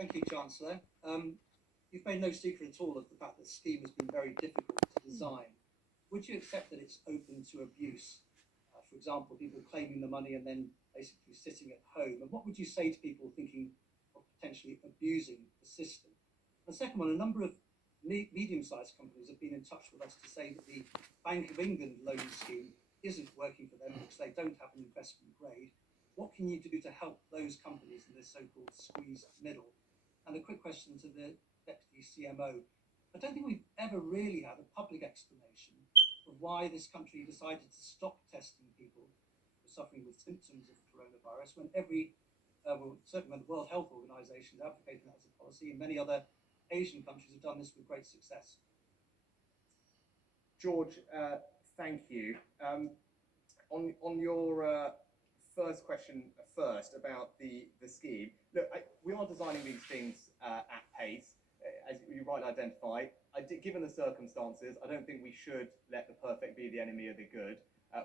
Thank you, Chancellor. You've made no secret at all of the fact that the scheme has been very difficult to design. Would you accept that it's open to abuse? For example, people claiming the money and then basically sitting at home. And what would you say to people thinking of potentially abusing the system? The second one, a number of medium-sized companies have been in touch with us to say that the Bank of England loan scheme isn't working for them because they don't have an investment grade. What can you do to help those companies in this so-called squeezed middle? And a quick question to the Deputy CMO. I don't think we've ever really had a public explanation of why this country decided to stop testing people who are suffering with symptoms of coronavirus when certainly when the World Health Organization is advocating that as a policy, and many other Asian countries have done this with great success. George, thank you. On your first question first about the scheme, look, we are designing these things at pace, as you rightly identify. Given the circumstances, I don't think we should let the perfect be the enemy of the good.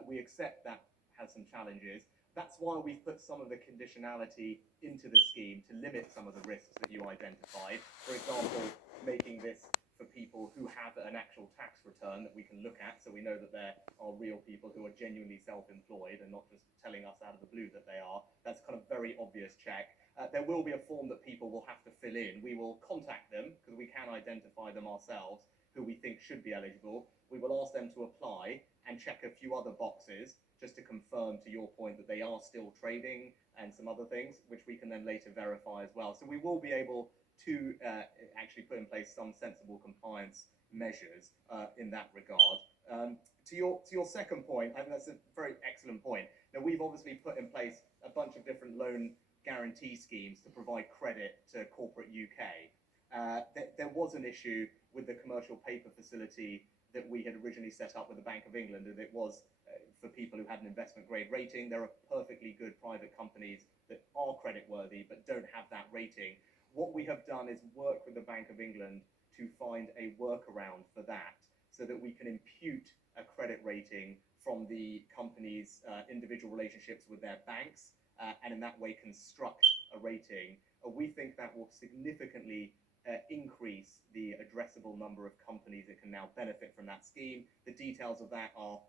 We accept that has some challenges. That's why we've put some of the conditionality into the scheme to limit some of the risks that you identified. For example, making this for people who have an actual tax return that we can look at, so we know that there are real people who are genuinely self-employed and not just telling us out of the blue that they are. That's kind of very obvious check. There will be a form that people will have to fill in. We will contact them, because we can identify them ourselves, who we think should be eligible. We will ask them to apply and check a few other boxes, just to confirm, to your point, that they are still trading and some other things, which we can then later verify as well. So we will be able to actually put in place some sensible compliance measures in that regard. To your second point, I think that's a very excellent point. Now, we've obviously put in place a bunch of different loan guarantee schemes to provide credit to corporate UK. There was an issue with the commercial paper facility that we had originally set up with the Bank of England, and it was for people who had an investment grade rating. There are perfectly good private companies that are credit worthy but don't have that rating. What we have done is work with the Bank of England to find a workaround for that, so that we can impute a credit rating from the company's individual relationships with their banks, and in that way construct a rating. We think that will significantly increase the addressable number of companies that can now benefit from that scheme. The details of that are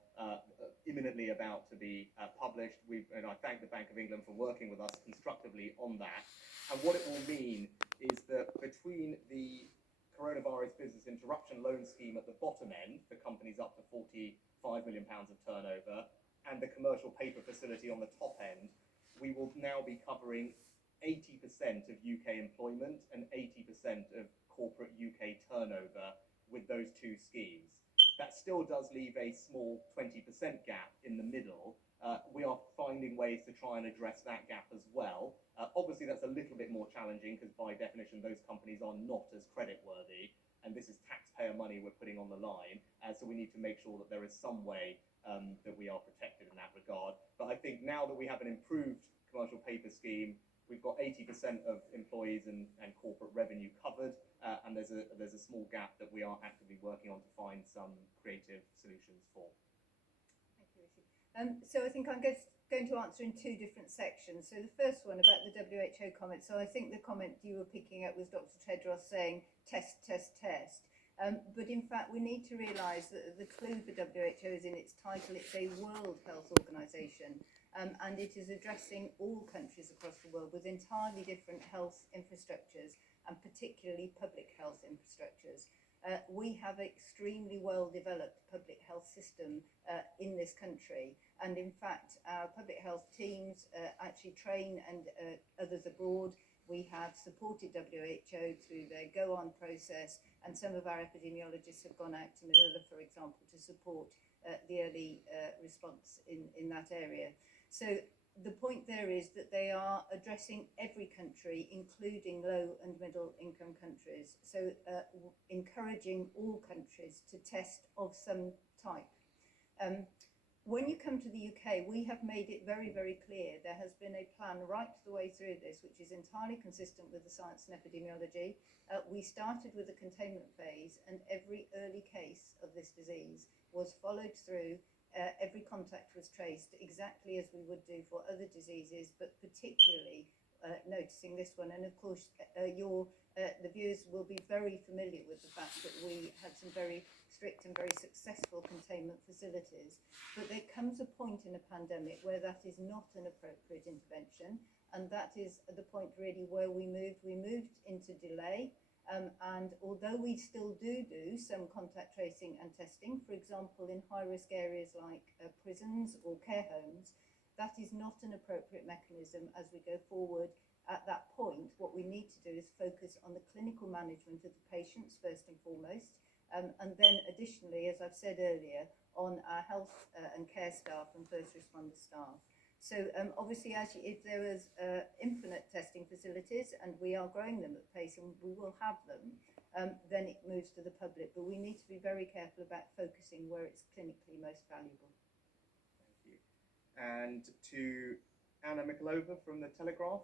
imminently about to be published. And I thank the Bank of England for working with us constructively on that. And what it will mean is that between the coronavirus business interruption loan scheme at the bottom end, for companies up to £45 million of turnover, and the commercial paper facility on the top end, we will now be covering 80% of UK employment and 80% of corporate UK turnover with those two schemes. That still does leave a small 20% gap in the middle. We are finding ways to try and address that gap as well. Obviously, that's a little bit more challenging because by definition, those companies are not as credit worthy, and this is taxpayer money we're putting on the line. So we need to make sure that there is some way that we are protected in that regard. But I think now that we have an improved commercial paper scheme, we've got 80% of employees and corporate revenue covered, and there's a small gap that we are actively working on to find some creative solutions for. Thank you, Rishi. So I think I'm going to answer in two different sections. So the first one about the WHO comment. So I think the comment you were picking up was Dr. Tedros saying test, test, test. But in fact, we need to realise that the clue for WHO is in its title. It's a World Health Organization. And it is addressing all countries across the world with entirely different health infrastructures, and particularly public health infrastructures. We have an extremely well-developed public health system in this country, and in fact, our public health teams actually train and others abroad. We have supported WHO through their go-on process, and some of our epidemiologists have gone out to Manila, for example, to support the early response in that area. So the point there is that they are addressing every country, including low and middle income countries. So encouraging all countries to test of some type. When you come to the UK, we have made it very, very clear there has been a plan right the way through this, which is entirely consistent with the science and epidemiology. We started with the containment phase, and every early case of this disease was followed through. Every contact was traced exactly as we would do for other diseases, but particularly noticing this one. And of course, the viewers will be very familiar with the fact that we had some very strict and very successful containment facilities. But there comes a point in a pandemic where that is not an appropriate intervention, and that is the point really where we moved into delay. And although we still do some contact tracing and testing, for example, in high-risk areas like prisons or care homes, that is not an appropriate mechanism as we go forward. At that point, what we need to do is focus on the clinical management of the patients first and foremost, and then additionally, as I've said earlier, on our health and care staff and first responder staff. So obviously, if there was infinite testing facilities, and we are growing them at pace and we will have them, then it moves to the public. But we need to be very careful about focusing where it's clinically most valuable. Thank you. And to Anna Mikulova from The Telegraph.